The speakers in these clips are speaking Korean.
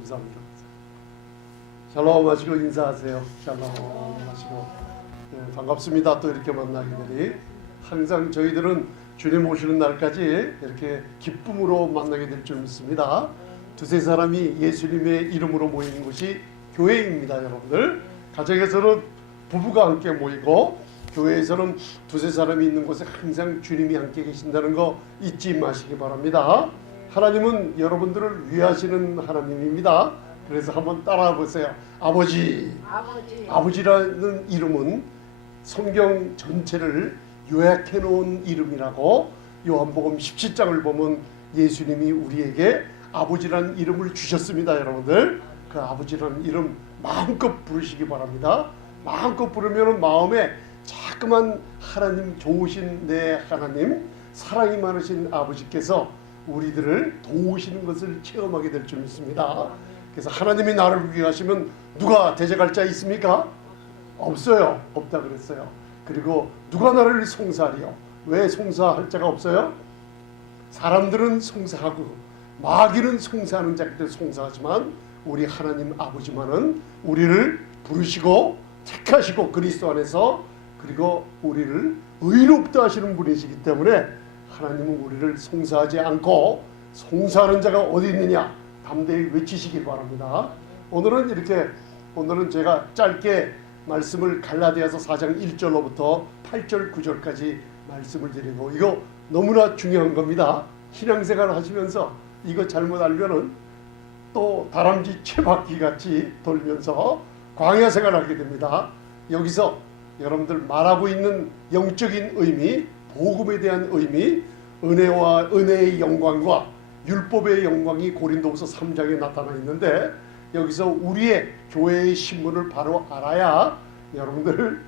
감사합니다. 샬롬 하시고 인사하세요. 샬롬 하시고. 네, 반갑습니다. 또 이렇게 만나게 되니 항상 저희들은 주님 오시는 날까지 이렇게 기쁨으로 만나게 될 줄 믿습니다. 두세 사람이 예수님의 이름으로 모이는 곳이 교회입니다. 여러분들 가정에서는 부부가 함께 모이고 교회에서는 두세 사람이 있는 곳에 항상 주님이 함께 계신다는 거 잊지 마시기 바랍니다. 하나님은 여러분들을 위하시는 하나님입니다. 그래서 한번 따라해 보세요. 아버지. 아버지라는 이름은 성경 전체를 요약해 놓은 이름이라고 요한복음 17장을 보면 예수님이 우리에게 아버지라는 이름을 주셨습니다. 여러분들 그 아버지라는 이름 마음껏 부르시기 바랍니다. 마음껏 부르면 마음에 자꾸만 하나님 좋으신 내 하나님 사랑이 많으신 아버지께서 우리들을 도우시는 것을 체험하게 될 줄 믿습니다. 그래서 하나님이 나를 위하시면 누가 대적할 자 있습니까? 없어요. 없다 그랬어요. 그리고 누가 나를 송사하리요? 왜 송사할 자가 없어요? 사람들은 송사하고 마귀는 송사하는 자들 송사하지만 우리 하나님 아버지만은 우리를 부르시고 택하시고 그리스도 안에서 그리고 우리를 의롭다 하시는 분이시기 때문에 하나님은 우리를 송사하지 않고 송사하는 자가 어디 있느냐 담대히 외치시기 바랍니다. 오늘은 제가 짧게 말씀을 갈라디아서 4장 1절로부터 8절 9절까지 말씀을 드리고 이거 너무나 중요한 겁니다. 신앙생활을 하시면서 이거 잘못 알면은 또 다람쥐 채바퀴 같이 돌면서 광야 생활하게 됩니다. 여기서 여러분들 말하고 있는 영적인 의미, 복음에 대한 의미, 은혜의 영광과 율법의 영광이 고린도후서 3장에 나타나 있는데 여기서 우리의 교회의 신분을 바로 알아야 여러분들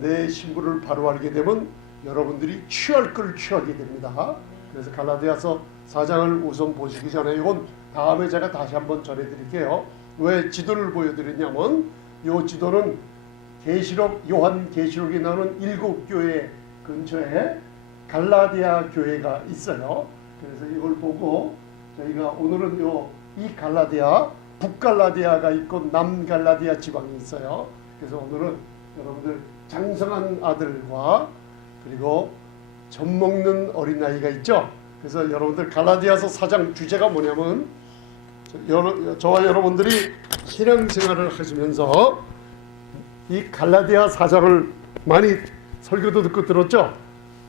내 신분을 바로 알게 되면 여러분들이 취할 걸 취하게 됩니다. 그래서 갈라디아서 4장을 우선 보시기 전에 이건 다음에 제가 다시 한번 전해드릴게요. 왜 지도를 보여드렸냐면 이 지도는 요한 계시록에 나오는 7교회 근처에 갈라디아 교회가 있어요. 그래서 이걸 보고 저희가 오늘은 이 갈라디아 북갈라디아가 있고 남갈라디아 지방이 있어요. 그래서 오늘은 여러분들 장성한 아들과 그리고 젖 먹는 어린아이가 있죠. 그래서 여러분들 갈라디아서 4장 주제가 뭐냐면 저와 여러분들이 신앙생활을 하시면서 이 갈라디아 4장을 많이 설교도 듣고 들었죠.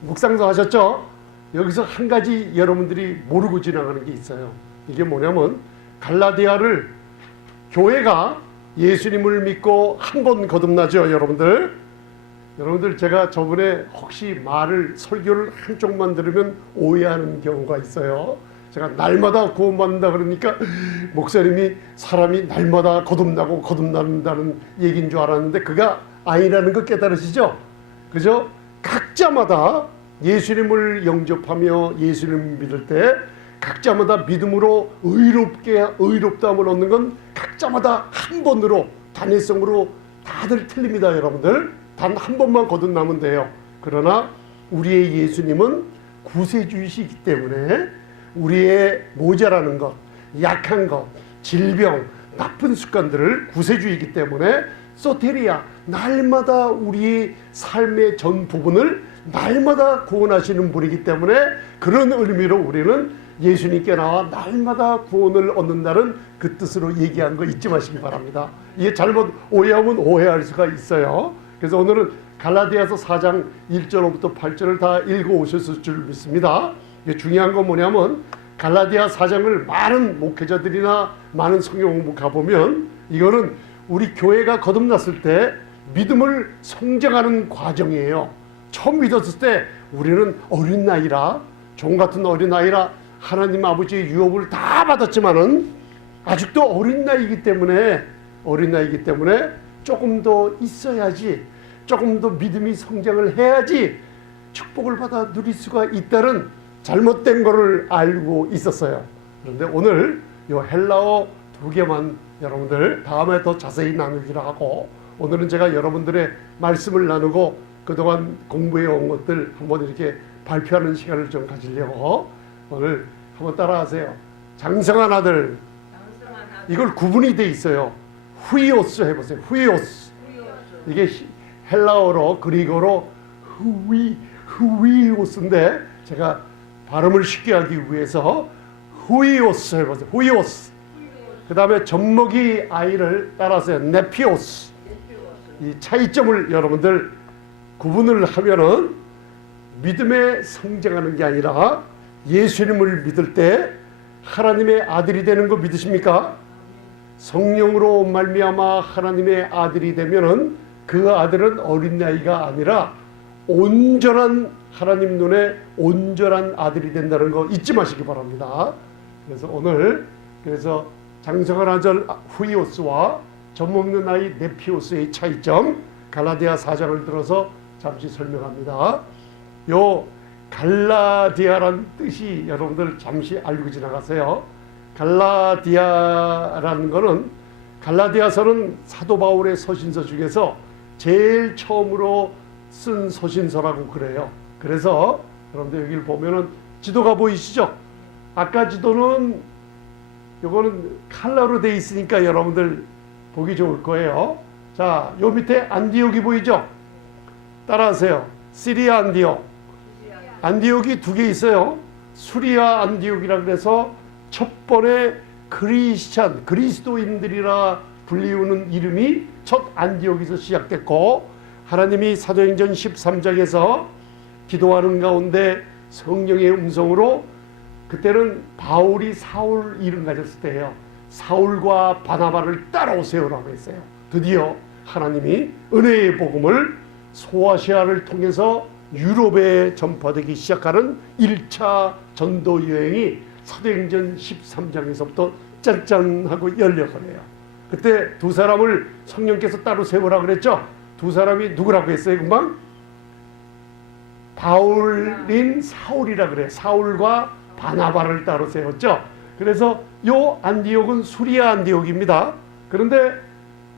묵상도 하셨죠. 여기서 한 가지 여러분들이 모르고 지나가는 게 있어요. 이게 뭐냐면 갈라디아를 교회가 예수님을 믿고 한 번 거듭나죠. 여러분들 제가 저번에 혹시 설교를 한쪽만 들으면 오해하는 경우가 있어요. 제가 날마다 구원받는다 그러니까 목사님이 사람이 날마다 거듭난다는 얘기인 줄 알았는데 그가 아니라는 거 깨달으시죠? 그죠? 각자마다 예수님을 영접하며 예수님을 믿을 때 각자마다 믿음으로 의롭다함을 얻는 건 각자마다 한 번으로 단일성으로 다들 틀립니다. 여러분들 단 한 번만 거듭나면 돼요. 그러나 우리의 예수님은 구세주이시기 때문에 우리의 모자라는 것, 약한 것, 질병, 나쁜 습관들을 구세주이기 때문에 소테리아 날마다 우리의 삶의 전 부분을 날마다 구원하시는 분이기 때문에 그런 의미로 우리는 예수님께 나와 날마다 구원을 얻는다는 그 뜻으로 얘기한 거 잊지 마시기 바랍니다. 이게 잘못 오해하면 오해할 수가 있어요. 그래서 오늘은 갈라디아서 4장 1절부터 8절을 다 읽어오셨을 줄 믿습니다. 이게 중요한 건 뭐냐면 갈라디아 4장을 많은 목회자들이나 많은 성경 공부 가보면 이거는 우리 교회가 거듭났을 때 믿음을 성장하는 과정이에요. 처음 믿었을 때 우리는 어린 나이라 종 같은 어린 나이라 하나님 아버지의 유업을 다 받았지만은 아직도 어린 나이기 때문에 조금 더 있어야지, 조금 더 믿음이 성장을 해야지 축복을 받아 누릴 수가 있다는 잘못된 거를 알고 있었어요. 그런데 오늘 이 헬라어 2개만 여러분들 다음에 더 자세히 나누기로 하고 오늘은 제가 여러분들의 말씀을 나누고 그동안 공부해 온 것들 한번 이렇게 발표하는 시간을 좀 가지려고 오늘 한번 따라하세요. 장성한 아들 이걸 구분이 돼 있어요. 후이오스 해보세요. 후이오스. 이게 헬라어로 그리고로 후이오스인데 제가 발음을 쉽게 하기 위해서 후이오스 해보세요. 후이오스. 그 다음에 젖먹이 아이를 따라서 네피오스. 이 차이점을 여러분들 구분을 하면은 믿음에 성장하는 게 아니라 예수님을 믿을 때 하나님의 아들이 되는 거 믿으십니까? 성령으로 말미암아 하나님의 아들이 되면은 그 아들은 어린 나이가 아니라 온전한 하나님 눈에 온전한 아들이 된다는 거 잊지 마시기 바랍니다. 그래서 오늘 장성한 아들 후이오스와 젖먹는 아이 네피오스의 차이점 갈라디아 4장을 들어서 잠시 설명합니다. 요 갈라디아란 뜻이 여러분들 잠시 알고 지나가세요. 갈라디아라는 거는 갈라디아서는 사도 바울의 서신서 중에서 제일 처음으로 쓴 서신서라고 그래요. 그래서 여러분들 여기를 보면은 지도가 보이시죠? 아까 지도는 요거는 칼라로 되어 있으니까 여러분들 보기 좋을 거예요. 자, 요 밑에 안디옥이 보이죠? 따라하세요. 시리아 안디옥. 안디옥이 두 개 있어요. 수리아 안디옥이라 그래서 첫 번에 크리스찬, 그리스도인들이라 불리우는 이름이 첫 안디옥에서 시작됐고, 하나님이 사도행전 13장에서 기도하는 가운데 성령의 음성으로, 그때는 바울이 사울 이름 가졌을 때예요. 사울과 바나바를 따라오세요라고 했어요. 드디어 하나님이 은혜의 복음을 소아시아를 통해서 유럽에 전파되기 시작하는 1차 전도 여행이 사도행전 13장에서부터 짠짠하고 열려버려요. 그때 두 사람을 성령께서 따로 세우라고 그랬죠. 두 사람이 누구라고 했어요? 금방 바울인 사울이라 그래요. 사울과 바나바를 따로 세웠죠. 그래서 요 안디옥은 수리아 안디옥입니다. 그런데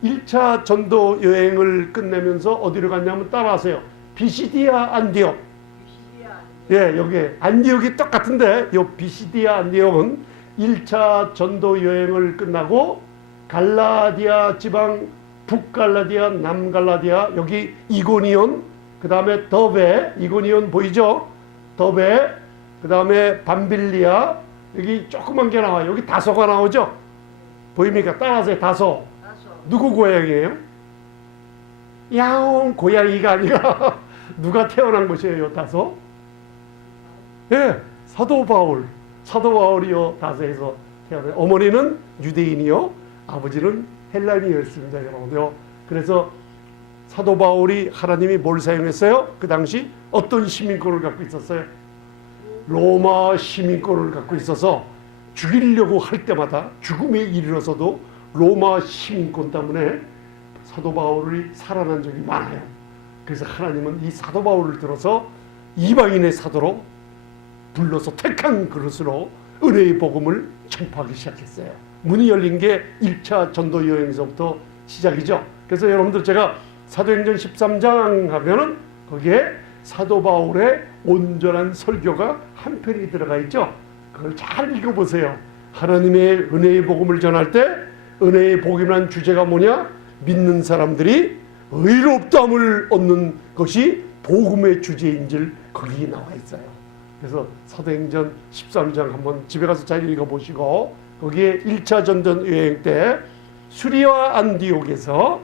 1차 전도 여행을 끝내면서 어디로 갔냐면 따라하세요. 비시디아 안디옥. 예, 여기 안디옥이 똑같은데 요 비시디아 안디옥은 1차 전도 여행을 끝나고 갈라디아 지방, 북갈라디아, 남갈라디아, 여기 이고니온, 그 다음에 더베, 이고니온 보이죠? 더베, 그 다음에 밤빌리아, 여기 조그만 게 나와요. 여기 다소가 나오죠? 보입니까? 따라하세요. 다소. 누구 고향이에요? 야옹 고양이가 아니라 누가 태어난 곳이에요? 다소? 예, 사도 바울이요 다소에서 태어나요. 어머니는 유대인이요, 아버지는 헬라인이었습니다, 여러분요. 그래서 사도 바울이 하나님이 뭘 사용했어요? 그 당시 어떤 시민권을 갖고 있었어요? 로마 시민권을 갖고 있어서 죽이려고 할 때마다 죽음에 이르러서도 로마 시민권 때문에 사도 바울이 살아난 적이 많아요. 그래서 하나님은 이 사도 바울을 들어서 이방인의 사도로 불러서 택한 그릇으로 은혜의 복음을 전파하기 시작했어요. 문이 열린 게 1차 전도 여행에서부터 시작이죠. 그래서 여러분들 제가 사도행전 13장 하면은 거기에 사도 바울의 온전한 설교가 한 편이 들어가 있죠. 그걸 잘 읽어보세요. 하나님의 은혜의 복음을 전할 때 은혜의 복음이라는 주제가 뭐냐? 믿는 사람들이 의롭다함을 얻는 것이 복음의 주제인 줄 거기 나와 있어요. 그래서 사도행전 13장 한번 집에 가서 잘 읽어보시고, 거기에 1차 전도 여행 때 수리아 안디옥에서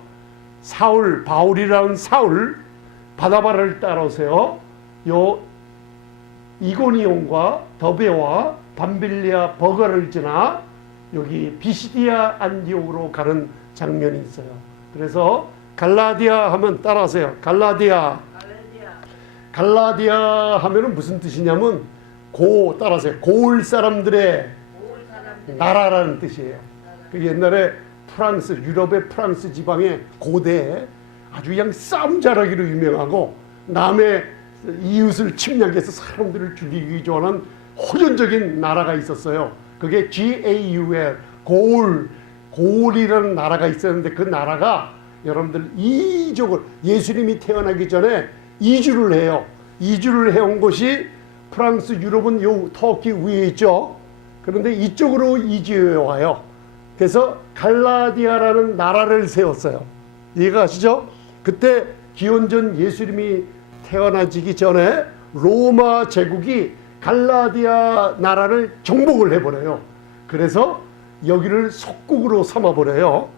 바울이라는 사울, 바나바를 따라오세요. 요 이고니온과 더베와 밤빌리아 버가를 지나 여기 비시디아 안디옥으로 가는 장면이 있어요. 그래서 갈라디아 하면 따라하세요. 갈라디아 하면은 무슨 뜻이냐면 따라하세요. 고을 사람들의 나라라는 뜻이에요. 그 옛날에 유럽의 프랑스 지방의 고대에 아주 그냥 싸움 잘하기로 유명하고 남의 이웃을 침략해서 사람들을 죽이기 좋아하는 호전적인 나라가 있었어요. 그게 GAUL, 고울이라는 나라가 있었는데, 그 나라가 여러분들 이쪽을 예수님이 태어나기 전에 이주를 해요. 이주를 해온 곳이 프랑스, 유럽은 요 터키 위에 있죠. 그런데 이쪽으로 이주해 와요. 그래서 갈라디아라는 나라를 세웠어요. 이해가 가시죠? 그때 기원전 예수님이 태어나기 전에 로마 제국이 갈라디아 나라를 정복을 해버려요. 그래서 여기를 속국으로 삼아버려요.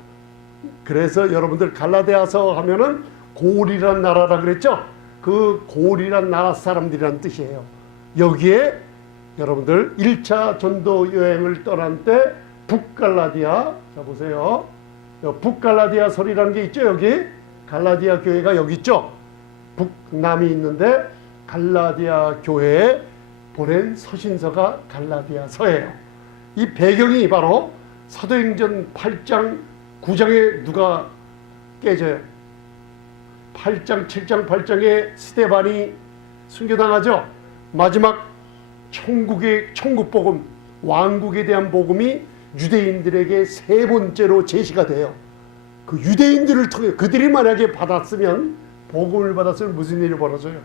그래서 여러분들 갈라디아서 하면은 고리란 나라라 그랬죠? 그 고리란 나라 사람들이란 뜻이에요. 여기에 여러분들 1차 전도 여행을 떠난 때 북갈라디아, 자 보세요. 북갈라디아 설이라는 게 있죠. 여기 갈라디아 교회가 여기 있죠. 북남이 있는데 갈라디아 교회에 보낸 서신서가 갈라디아서예요. 이 배경이 바로 사도행전 8장 9장에 누가 깨져요? 8장 7장 8장에 스데반이 순교당하죠. 마지막 천국 복음, 왕국에 대한 복음이 유대인들에게 세 번째로 제시가 돼요. 그 유대인들을 통해 그들이 만약에 받았으면, 복음을 받았으면 무슨 일이 벌어져요?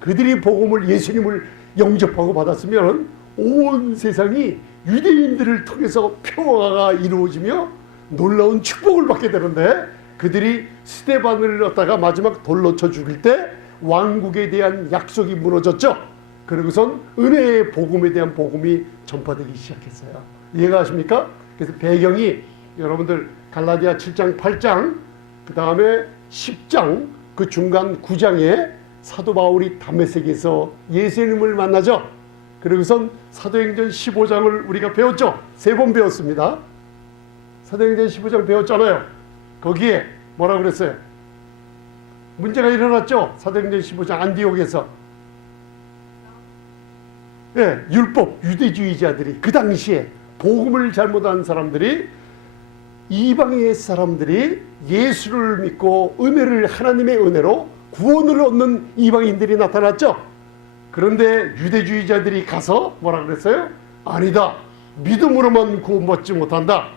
그들이 복음을, 예수님을 영접하고 받았으면 온 세상이 유대인들을 통해서 평화가 이루어지며 놀라운 축복을 받게 되는데, 그들이 스데반을 얻다가 마지막 돌로 쳐 죽일 때 왕국에 대한 약속이 무너졌죠. 그리고선 은혜의 복음에 대한 복음이 전파되기 시작했어요. 이해가 가십니까? 그래서 배경이 여러분들 갈라디아 7장 8장 그 다음에 10장 그 중간 9장에 사도 바울이 다메섹에서 예수님을 만나죠. 그리고선 사도행전 15장을 우리가 배웠죠. 3번 배웠습니다. 사도행전 15장 배웠잖아요. 거기에 뭐라 그랬어요? 문제가 일어났죠. 사도행전 15장 안디옥에서. 예, 율법 유대주의자들이 그 당시에 복음을 잘못한 사람들이, 이방의 사람들이 예수를 믿고 은혜를, 하나님의 은혜로 구원을 얻는 이방인들이 나타났죠. 그런데 유대주의자들이 가서 뭐라 그랬어요? 아니다, 믿음으로만 구원받지 못한다.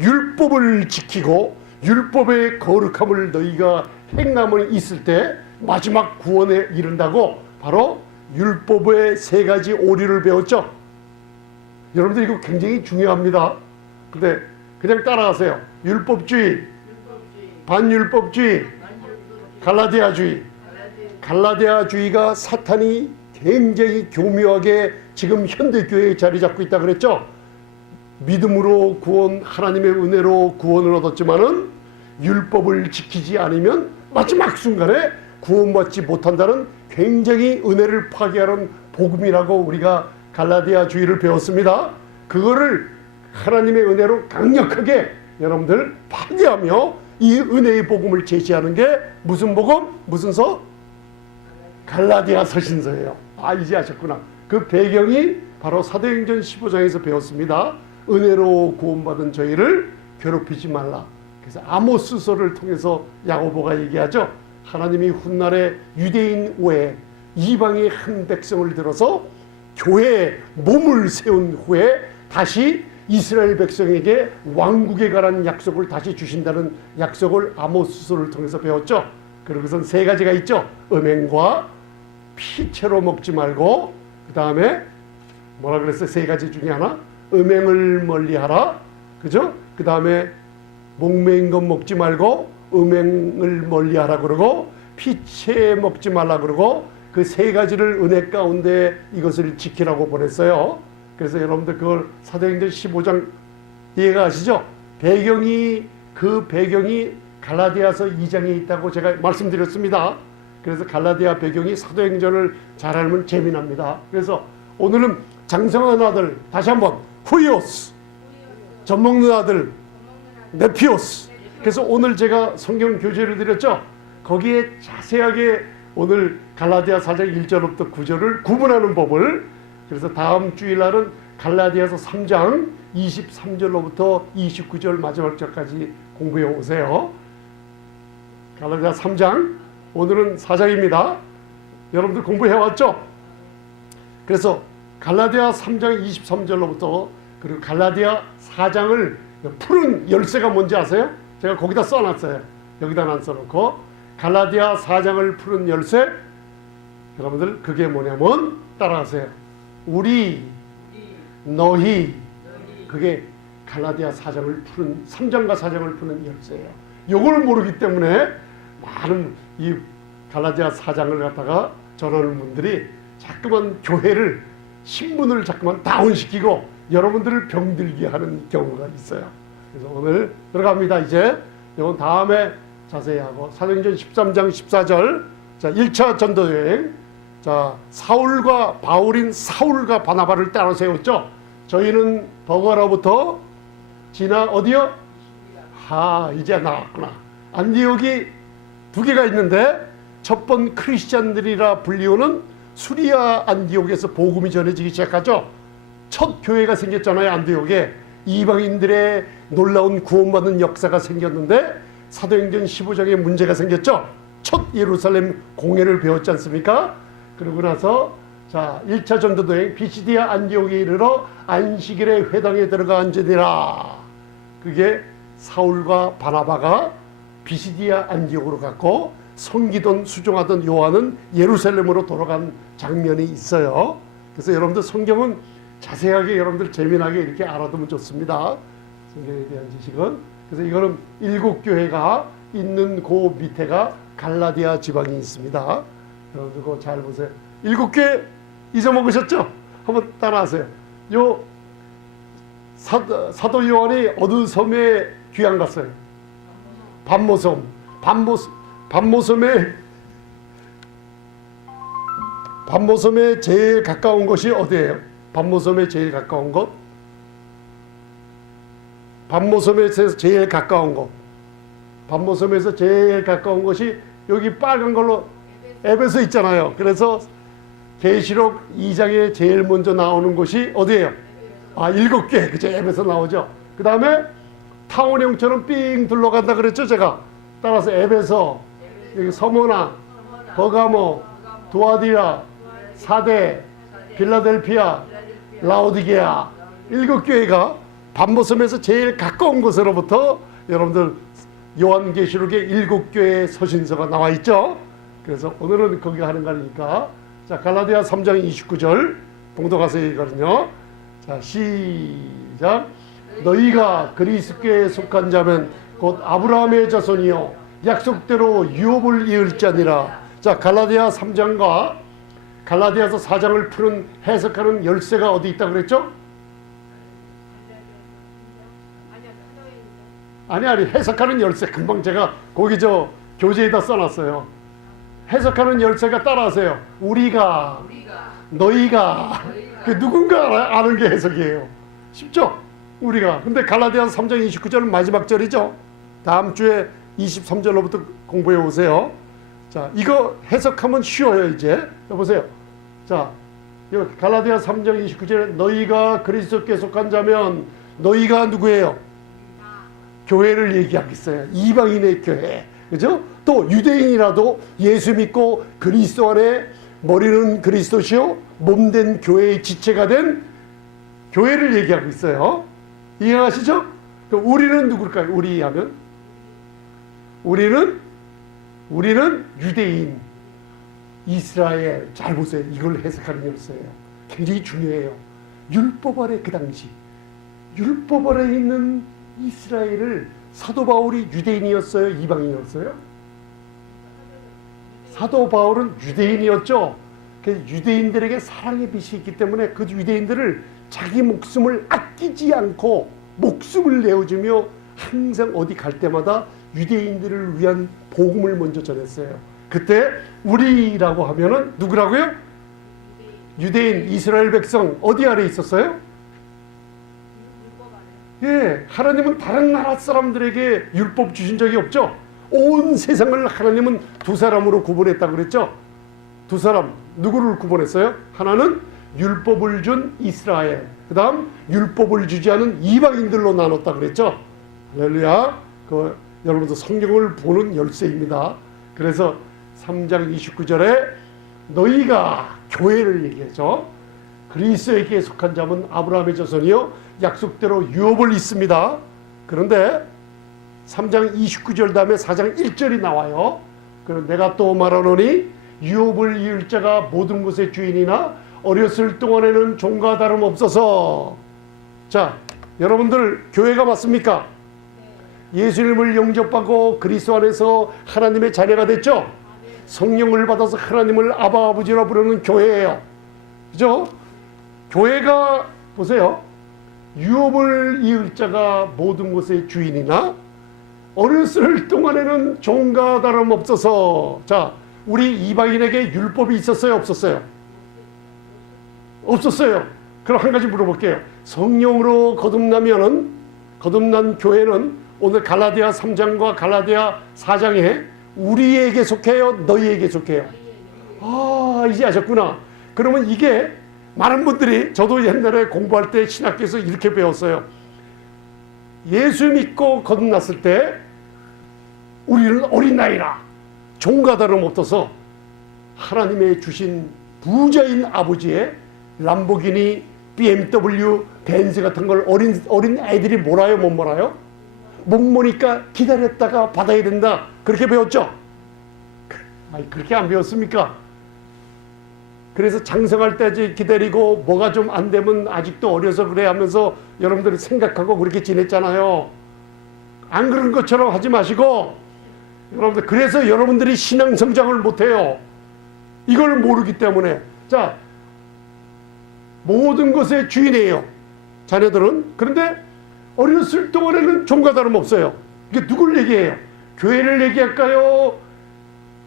율법을 지키고 율법의 거룩함을 너희가 행함을 있을 때 마지막 구원에 이른다고, 바로 율법의 3가지 오류를 배웠죠. 여러분들 이거 굉장히 중요합니다. 근데 그냥 따라하세요. 율법주의, 반율법주의, 갈라디아주의. 갈라디아주의가 사탄이 굉장히 교묘하게 지금 현대교회에 자리 잡고 있다 그랬죠. 믿음으로 구원, 하나님의 은혜로 구원을 얻었지만은 율법을 지키지 않으면 마지막 순간에 구원받지 못한다는 굉장히 은혜를 파괴하는 복음이라고 우리가 갈라디아주의를 배웠습니다. 그거를 하나님의 은혜로 강력하게 여러분들 파괴하며 이 은혜의 복음을 제시하는 게 무슨 복음? 무슨 서? 갈라디아 서신서예요. 아, 이제 아셨구나. 그 배경이 바로 사도행전 15장에서 배웠습니다. 은혜로 구원받은 저희를 괴롭히지 말라. 그래서 아모스서를 통해서 야고보가 얘기하죠. 하나님이 훗날에 유대인 외에 이방의 한 백성을 들어서 교회에 몸을 세운 후에 다시 이스라엘 백성에게 왕국에 관한 약속을 다시 주신다는 약속을 아모스서를 통해서 배웠죠. 그리고선 3가지가 있죠. 음행과 피채로 먹지 말고, 그 다음에 뭐라 그랬어요? 3가지 중에 하나, 음행을 멀리하라, 그죠? 그 다음에 목매인 것 먹지 말고 음행을 멀리하라 그러고, 피채 먹지 말라 그러고, 그 3가지를 은혜 가운데 이것을 지키라고 보냈어요. 그래서 여러분들 그걸 사도행전 15장 이해가 가시죠? 배경이, 그 배경이 갈라디아서 2장에 있다고 제가 말씀드렸습니다. 그래서 갈라디아 배경이 사도행전을 잘 알면 재미납니다. 그래서 오늘은 장성한 아들, 다시 한번 후이오스, 젖먹는 아들 네피오스. 그래서 오늘 제가 성경 교재를 드렸죠. 거기에 자세하게 오늘 갈라디아 4장 1절부터 9절을 구분하는 법을, 그래서 다음 주일날은 갈라디아서 3장 23절로부터 29절 마지막 절까지 공부해 오세요. 갈라디아 3장, 오늘은 4장입니다. 여러분들 공부해 왔죠? 그래서 갈라디아 3장 23절로부터 그리고 갈라디아 4장을 푸른 열쇠가 뭔지 아세요? 제가 거기다 써놨어요. 여기다 안 써놓고. 갈라디아 4장을 푸른 열쇠, 여러분들 그게 뭐냐면 따라하세요. 우리, 너희. 그게 갈라디아 3장과 4장을 푸는 열쇠예요. 요걸 모르기 때문에 많은 이 갈라디아 4장을 갖다가 전하는 분들이 자꾸만 교회를 신분을 자꾸만 다운시키고 여러분들을 병들게 하는 경우가 있어요. 그래서 오늘 들어갑니다. 이제 이건 다음에 자세히 하고 사도행전 13장 14절 자 1차 전도여행 자 바울인 사울과 바나바를 따로 세웠죠. 저희는 버가로부터 지나 어디요? 이제 나왔구나. 안디옥이 두 개가 있는데 첫 번 크리스찬들이라 불리우는 수리아 안디옥에서 복음이 전해지기 시작하죠. 첫 교회가 생겼잖아요. 안디옥에 이방인들의 놀라운 구원받는 역사가 생겼는데 사도행전 15장에 문제가 생겼죠. 첫 예루살렘 공회를 배웠지 않습니까? 그러고 나서 자 1차 전도여행 비시디아 안디옥에 이르러 안식일에 회당에 들어가 앉으니라. 그게 사울과 바나바가 비시디아 안디옥으로 갔고 섬기던 수종하던 요한은 예루살렘으로 돌아간 장면이 있어요. 그래서 여러분들 성경은 자세하게 여러분들 재미나게 이렇게 알아두면 좋습니다. 성경에 대한 지식은. 그래서 이거는 7교회가 있는 그 밑에가 갈라디아 지방이 있습니다. 여러분들 그거 잘 보세요. 7교회 잊어먹으셨죠? 한번 따라하세요. 요 사도 요한이 어느 섬에 귀양 갔어요? 반모섬. 반모섬에 제일 가까운 곳이 어디예요? 반모섬에 제일 가까운 곳? 반모섬에서 제일 가까운 곳. 반모섬에서 제일 가까운 곳이 여기 빨간 걸로 에베소 있잖아요. 그래서 계시록 2장에 제일 먼저 나오는 곳이 어디예요? 7개. 그죠? 에베소 나오죠. 그 다음에 타원형처럼 삥 둘러간다 그랬죠? 제가. 따라서 에베소, 여기 서모나, 버가모, 두아디라, 사대, 필라델피아, 라오디게아 7교회가 반모섬에서 제일 가까운 곳으로부터 여러분들 요한계시록에 7교회의 서신서가 나와 있죠. 그래서 오늘은 거기 하는 거니까 자 갈라디아 3장 29절 봉독하서 읽거든요. 자 시작. 너희가 그리스도께 속한 자면 곧 아브라함의 자손이요 약속대로 유업을 이을 자니라. 자 갈라디아 3장과 갈라디아서 4장을 푸는 해석하는 열쇠가 어디 있다고 그랬죠? 아니 해석하는 열쇠 금방 제가 거기 저 교재에다 써놨어요. 해석하는 열쇠가 따라하세요. 우리가 너희가 그 누군가 아는 게 해석이에요. 쉽죠? 우리가. 근데 갈라디아서 3장 29절은 마지막 절이죠. 다음 주에 23절로부터 공부해 오세요. 자 이거 해석하면 쉬워요. 이제 보세요. 자 갈라디아 3장 29절에 너희가 그리스도께 속한 자면 너희가 누구예요? 교회를 얘기하겠어요. 이방인의 교회. 그죠? 또 유대인이라도 예수 믿고 그리스도 안에 머리는 그리스도시요 몸된 교회의 지체가 된 교회를 얘기하고 있어요. 이해하시죠? 우리는 누굴까요? 우리 하면 우리는 유대인, 이스라엘. 잘 보세요. 이걸 해석하는 열쇠예요. 굉장히 중요해요. 율법 아래 그 당시 율법 아래 있는 이스라엘을 사도 바울이 유대인이었어요? 이방인이었어요? 사도 바울은 유대인이었죠. 유대인들에게 사랑의 빛이 있기 때문에 그 유대인들을 자기 목숨을 아끼지 않고 목숨을 내어주며 항상 어디 갈 때마다 유대인들을 위한 복음을 먼저 전했어요. 그때 우리라고 하면은 누구라고요? 유대인, 이스라엘 백성 어디 아래 있었어요? 예, 하나님은 다른 나라 사람들에게 율법 주신 적이 없죠. 온 세상을 하나님은 두 사람으로 구분했다고 그랬죠. 두 사람, 누구를 구분했어요? 하나는 율법을 준 이스라엘, 그 다음 율법을 주지 않은 이방인들로 나눴다 그랬죠. 할렐루야. 여러분도 성경을 보는 열쇠입니다. 그래서 3장 29절에 너희가 교회를 얘기하죠. 그리스도에게 속한 자면 아브라함의 자손이요 약속대로 유업을 잇습니다. 그런데 3장 29절 다음에 4장 1절이 나와요. 그럼 내가 또 말하노니 유업을 이을 자가 모든 것의 주인이나 어렸을 동안에는 종과 다름없어서. 자 여러분들 교회가 맞습니까? 예수님을 영접하고 그리스도 안에서 하나님의 자녀가 됐죠? 성령을 받아서 하나님을 아바 아버지라 부르는 교회예요. 그죠? 교회가 보세요. 유업을 이을 자가 모든 것의 주인이나 어렸을 동안에는 종과 다름없어서. 자, 우리 이방인에게 율법이 있었어요? 없었어요? 없었어요. 그럼 한 가지 물어볼게요. 성령으로 거듭난 교회는 오늘 갈라디아 3장과 갈라디아 4장에 우리에게 속해요? 너희에게 속해요? 아, 이제 아셨구나. 그러면 이게 많은 분들이, 저도 옛날에 공부할 때 신학교에서 이렇게 배웠어요. 예수 믿고 거듭났을 때 우리는 어린 나이라 종과 다름없어서 하나님의 주신 부자인 아버지의 람보기니, BMW, 벤츠 같은 걸 어린 애들이 몰아요, 못 몰아요? 못 모니까 기다렸다가 받아야 된다. 그렇게 배웠죠? 아니, 그렇게 안 배웠습니까? 그래서 장성할 때까지 기다리고 뭐가 좀 안 되면 아직도 어려서 그래 하면서 여러분들이 생각하고 그렇게 지냈잖아요. 안 그런 것처럼 하지 마시고, 여러분들, 그래서 여러분들이 신앙 성장을 못해요. 이걸 모르기 때문에. 자, 모든 것의 주인이에요, 자녀들은. 그런데 어렸을 동안에는 종과 다름없어요. 이게 누굴 얘기해요? 교회를 얘기할까요?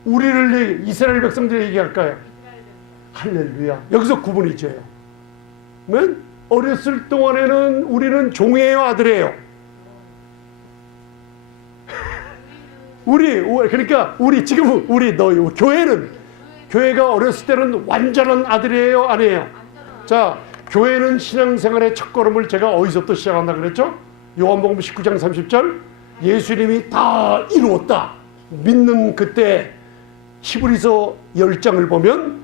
우리를 이스라엘 백성들 얘기할까요? 할렐루야. 여기서 구분이 있어요. 어렸을 동안에는 우리는 종이에요, 아들이에요? 그러니까 교회가 어렸을 때는 완전한 아들이에요, 아니에요? 자, 교회는 신앙생활의 첫걸음을 제가 어디서부터 시작한다 그랬죠? 요한복음 19장 30절, 예수님이 다 이루었다 믿는 그때, 히브리서 10장을 보면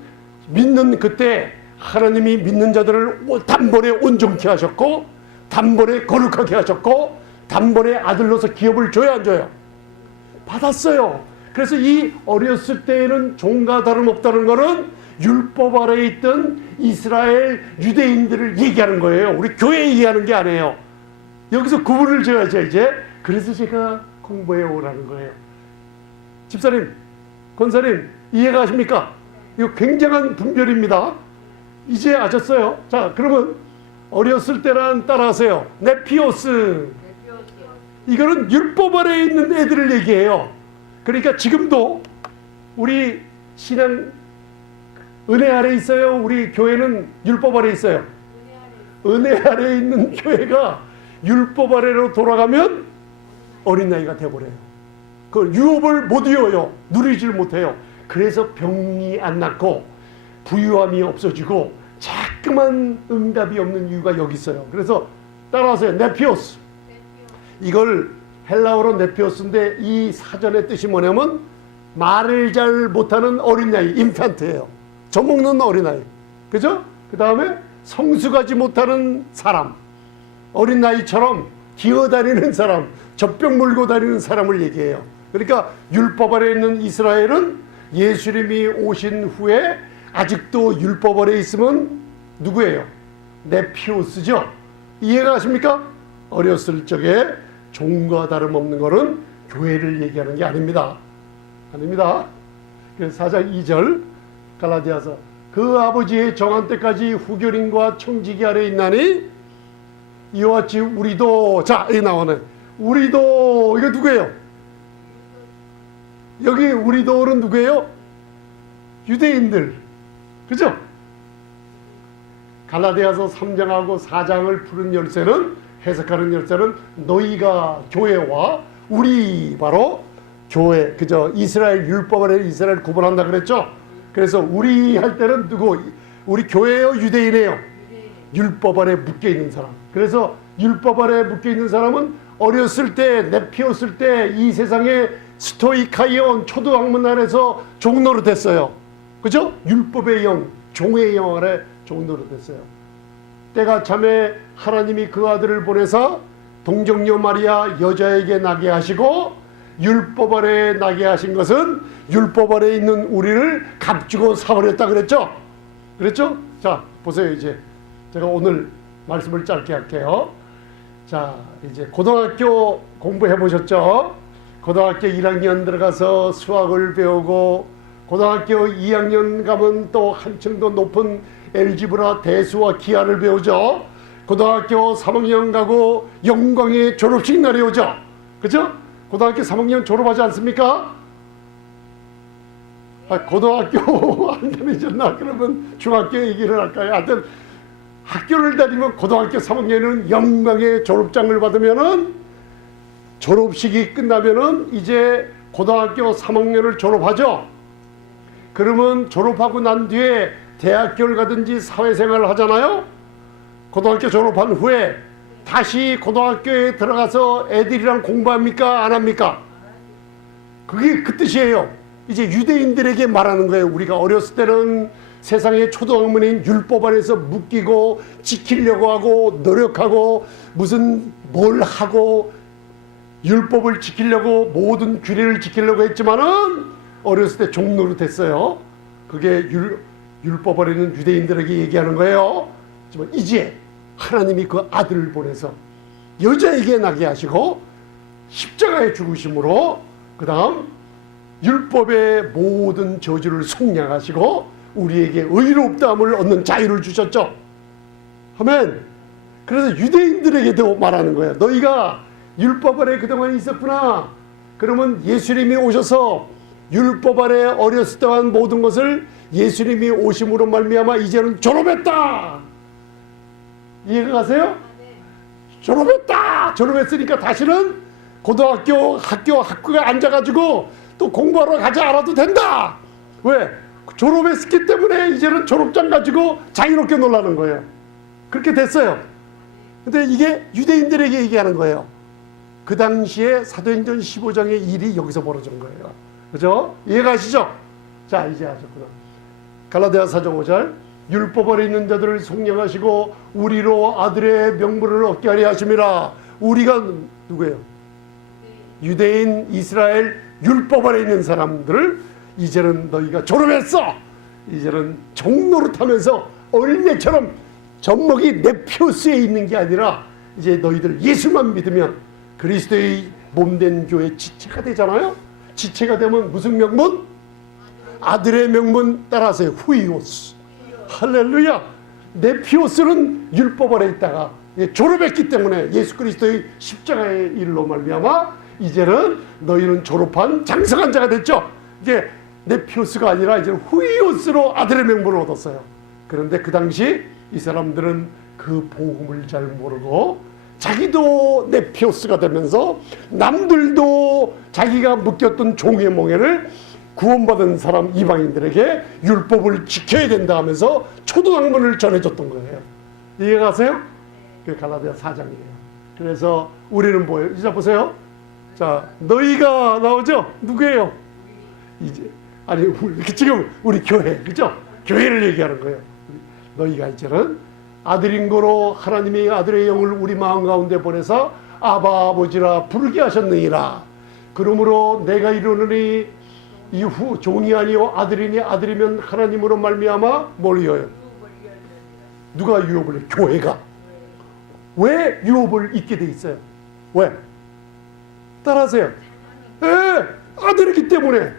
믿는 그때 하나님이 믿는 자들을 단번에 온전케 하셨고, 단번에 거룩하게 하셨고, 단번에 아들로서 기업을 줘야 안 줘요? 받았어요. 그래서 이 어렸을 때에는 종과 다름없다는 것은 율법 아래에 있던 이스라엘 유대인들을 얘기하는 거예요. 우리 교회 얘기하는 게 아니에요. 여기서 구분을 지어야죠, 이제. 그래서 제가 공부해 오라는 거예요. 집사님, 권사님, 이해가 가십니까? 이거 굉장한 분별입니다. 이제 아셨어요? 자, 그러면 어렸을 때란 따라하세요. 네피오스. 이거는 율법 아래에 있는 애들을 얘기해요. 그러니까 지금도 우리 신앙 은혜 아래 있어요? 우리 교회는 율법 아래 있어요? 은혜 아래 있는 교회가 율법 아래로 돌아가면 어린 나이가 돼버려요. 그 유업을 못 이어요. 누리질 못해요. 그래서 병이 안 낫고 부유함이 없어지고 자꾸만 응답이 없는 이유가 여기 있어요. 그래서 따라하세요. 네피오스. 이걸 헬라어로 네피오스인데 이 사전의 뜻이 뭐냐면 말을 잘 못하는 어린 나이, 인판트예요. 젖먹는 어린아이. 그죠? 그 다음에 성숙하지 못하는 사람, 어린 나이처럼 기어다니는 사람, 젖병 물고 다니는 사람을 얘기해요. 그러니까 율법 아래 있는 이스라엘은 예수님이 오신 후에 아직도 율법 아래 있으면 누구예요? 네피오스죠. 이해가 가십니까? 어렸을 적에 종과 다름없는 것은 교회를 얘기하는 게 아닙니다. 아닙니다. 그래서 4장 2절 갈라디아서, 그 아버지의 정한 때까지 후결인과 청지기 아래 있나니 이와 같이 우리도. 자, 여기 나오네. 우리도. 이거 누구예요? 여기 우리도는 누구예요? 유대인들. 그죠? 갈라디아서 3장하고 4장을 푸는 열쇠는, 해석하는 열쇠는 너희가 교회와 우리, 바로 교회, 그죠? 이스라엘 율법 아래 이스라엘 구분한다 그랬죠? 그래서 우리 할 때는 누구? 우리 교회예요, 유대인이에요? 율법 아래 묶여 있는 사람. 그래서 율법 아래 묶여 있는 사람은 어렸을 때, 내피웠을 때 이 세상에 스토이카이온 초등학문 안에서 종노릇 했어요. 그죠? 율법의 영, 종의 영 아래 종노릇 했어요. 때가 참에 하나님이 그 아들을 보내사 동정녀 마리아 여자에게 나게 하시고, 율법 아래 나게 하신 것은 율법 아래 있는 우리를 값주고 사버렸다 그랬죠? 그랬죠? 자, 보세요. 이제 제가 오늘 말씀을 짧게 할게요. 자, 이제 고등학교 공부해 보셨죠? 고등학교 1학년 들어가서 수학을 배우고 고등학교 2학년 가면 또 한층 더 높은 엘지브라 대수와 기하를 배우죠. 고등학교 3학년 가고 영광의 졸업식 날이 오죠. 그죠? 고등학교 3학년 졸업하지 않습니까? 고등학교 안 다니셨나? 그러면 중학교 얘기를 할까요? 하여튼 학교를 다니면 고등학교 3학년은 영광의 졸업장을 받으면은 졸업식이 끝나면은 이제 고등학교 3학년을 졸업하죠. 그러면 졸업하고 난 뒤에 대학교를 가든지 사회생활을 하잖아요. 고등학교 졸업한 후에 다시 고등학교에 들어가서 애들이랑 공부합니까? 안 합니까? 그게 그 뜻이에요. 이제 유대인들에게 말하는 거예요. 우리가 어렸을 때는 세상의 초등학문인 율법 안에서 묶이고 지키려고 하고 노력하고 무슨 뭘 하고 율법을 지키려고 모든 규례를 지키려고 했지만은 어렸을 때 종노릇 했어요. 그게 율법 안에 있는 유대인들에게 얘기하는 거예요. 하지만 이제 하나님이 그 아들을 보내서 여자에게 나게 하시고 십자가에 죽으심으로 그 다음 율법의 모든 저주를 속량하시고 우리에게 의롭다함을 얻는 자유를 주셨죠. 아멘. 그래서 유대인들에게도 말하는 거예요. 너희가 율법 아래 그동안 있었구나. 그러면 예수님이 오셔서 율법 아래 어렸을 때 한 모든 것을 예수님이 오심으로 말미암아 이제는 졸업했다. 이해가 가세요? 졸업했다. 졸업했으니까 다시는 고등학교 학교에 앉아가지고 또 공부하러 가지 않아도 된다. 왜? 졸업했기 때문에 이제는 졸업장 가지고 자유롭게 놀라는 거예요. 그렇게 됐어요. 근데 이게 유대인들에게 얘기하는 거예요. 그 당시에 사도행전 15장의 일이 여기서 벌어진 거예요. 그죠? 이해가시죠? 자, 이제 하셨구나. 갈라디아 4장 5절 율법 아래 있는 자들을 속량하시고 우리로 아들의 명분을 얻게 하려 하심이라. 우리가 누구예요? 유대인, 이스라엘, 율법 아래 있는 사람들을 이제는 너희가 졸업했어. 이제는 종노릇하면서 어린애처럼 젖먹이 네피오스에 있는 게 아니라 이제 너희들 예수만 믿으면 그리스도의 몸된 교회 지체가 되잖아요. 지체가 되면 무슨 명분? 아들의 명분 따라서요. 후이오스. 할렐루야. 네피오스는 율법 아래 있다가 졸업했기 때문에 예수 그리스도의 십자가의 일로 말미암아 이제는 너희는 졸업한 장성한 자가 됐죠. 이게 네피오스가 아니라 이제 후이오스로 아들의 명분을 얻었어요. 그런데 그 당시 이 사람들은 그 복음을 잘 모르고 자기도 네피오스가 되면서 남들도 자기가 묶였던 종의 몽해를 구원받은 사람 이방인들에게 율법을 지켜야 된다 하면서 초등학문을 전해줬던 거예요. 이해가세요? 그게 갈라디아 4장이에요. 그래서 우리는 뭐예요? 이제 보세요. 자, 너희가 나오죠? 누구예요? 이제 아니 지금 우리 교회, 그죠? 교회를 얘기하는 거예요. 너희가 이제는 아들인 거로 하나님이 아들의 영을 우리 마음 가운데 보내서 아바 아버지라 부르게 하셨느니라. 그러므로 내가 이르노니 이후 종이 아니요 아들이니 아들이면 하나님으로 말미암아 뭘 이어요? 누가 유업을 해? 교회가. 왜 유업을 잊게 돼 있어요? 왜? 따라하세요. 아들이기 때문에.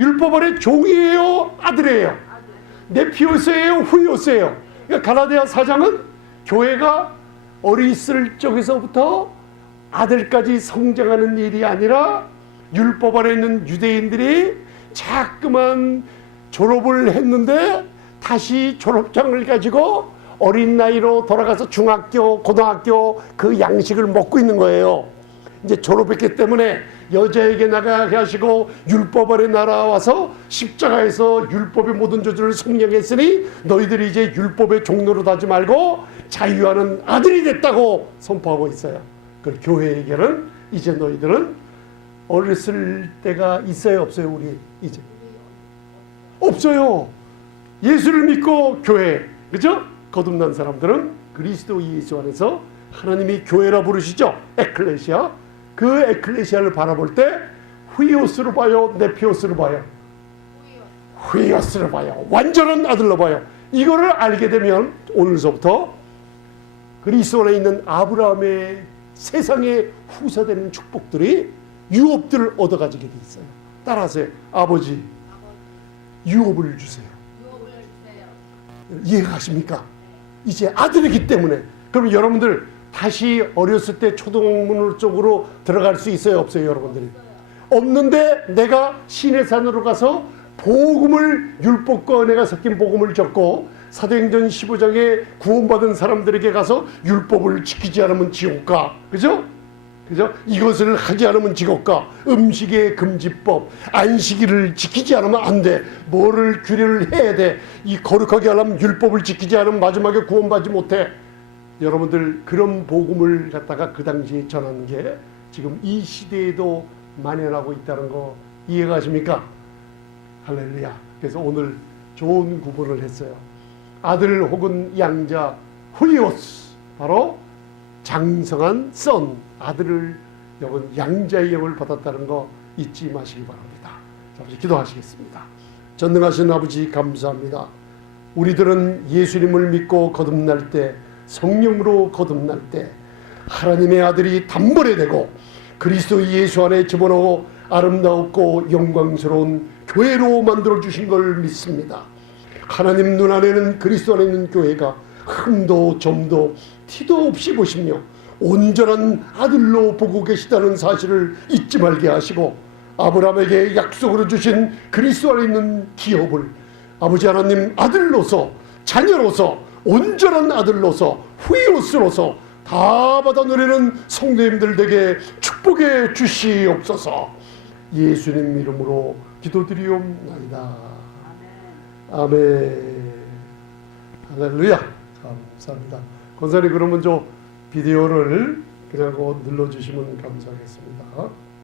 율법 아래 종이에요? 아들이에요? 네피오스예요? 후이오스예요? 그러니까 갈라디아 4장은 교회가 어리있을 적에서부터 아들까지 성장하는 일이 아니라 율법 아래 있는 유대인들이 자꾸만 졸업을 했는데 다시 졸업장을 가지고 어린 나이로 돌아가서 중학교, 고등학교 그 양식을 먹고 있는 거예요. 이제 졸업했기 때문에 여자에게 나가게 하시고 율법 아래 날아와서 십자가에서 율법의 모든 저주를 속량했으니 너희들이 이제 율법의 종노릇 하지 말고 자유하는 아들이 됐다고 선포하고 있어요. 그 교회에게는 이제 너희들은 어렸을 때가 있어요, 없어요? 우리 이제 없어요. 예수를 믿고 교회, 그죠? 거듭난 사람들은 그리스도 예수 안에서 하나님이 교회라 부르시죠. 에클레시아. 그 에클레시아를 바라볼 때 후이오스로 봐요, 네피오스로 봐요? 후이오스로 봐요. 완전한 아들로 봐요. 이거를 알게 되면 오늘서부터 그리스도 안에 있는 아브라함의 세상에 후사되는 축복들이 유업들을 얻어가지게 돼 있어요. 따라하세요. 아버지, 유업을 주세요. 이해가 가십니까? 이제 아들이기 때문에. 그럼 여러분들 다시 어렸을 때 초등학문 쪽으로 들어갈 수 있어요? 없어요? 여러분들이? 없는데 내가 시내산으로 가서 복음을, 율법과 은혜가 섞인 복음을 적고 사도행전 15장에 구원받은 사람들에게 가서 율법을 지키지 않으면 지옥 가. 그죠? 그죠? 이것을 하지 않으면 지옥 가. 음식의 금지법, 안식일을 지키지 않으면 안 돼. 뭐를 규례를 해야 돼. 이 거룩하게 하려면 율법을 지키지 않으면 마지막에 구원받지 못해. 여러분들 그런 복음을 갖다가 그 당시에 전하는 게 지금 이 시대에도 만연하고 있다는 거 이해가십니까? 할렐루야. 그래서 오늘 좋은 구분을 했어요. 아들 혹은 양자 후리오스, 바로 장성한 선, 아들을 역은 양자의 영을 받았다는 거 잊지 마시기 바랍니다. 자, 아버지 기도하시겠습니다. 전능하신 아버지 감사합니다. 우리들은 예수님을 믿고 거듭날 때, 성령으로 거듭날 때 하나님의 아들이 단번에 되고 그리스도 예수 안에 집어넣어 아름다웠고 영광스러운 교회로 만들어주신 걸 믿습니다. 하나님 눈 안에는, 그리스도 안에 있는 교회가 흠도 점도 티도 없이 보시며 온전한 아들로 보고 계시다는 사실을 잊지 말게 하시고, 아브라함에게 약속으로 주신 그리스도 안에 있는 기업을 아버지 하나님 아들로서, 자녀로서, 온전한 아들로서, 후이오스로서 다 받아 누리는 성도님들 에게 축복해 주시옵소서. 예수님 이름으로 기도드리옵나이다. 아멘. 할렐루야. 감사합니다. 권사님, 그러면 저 비디오를 그냥 눌러주시면 감사하겠습니다.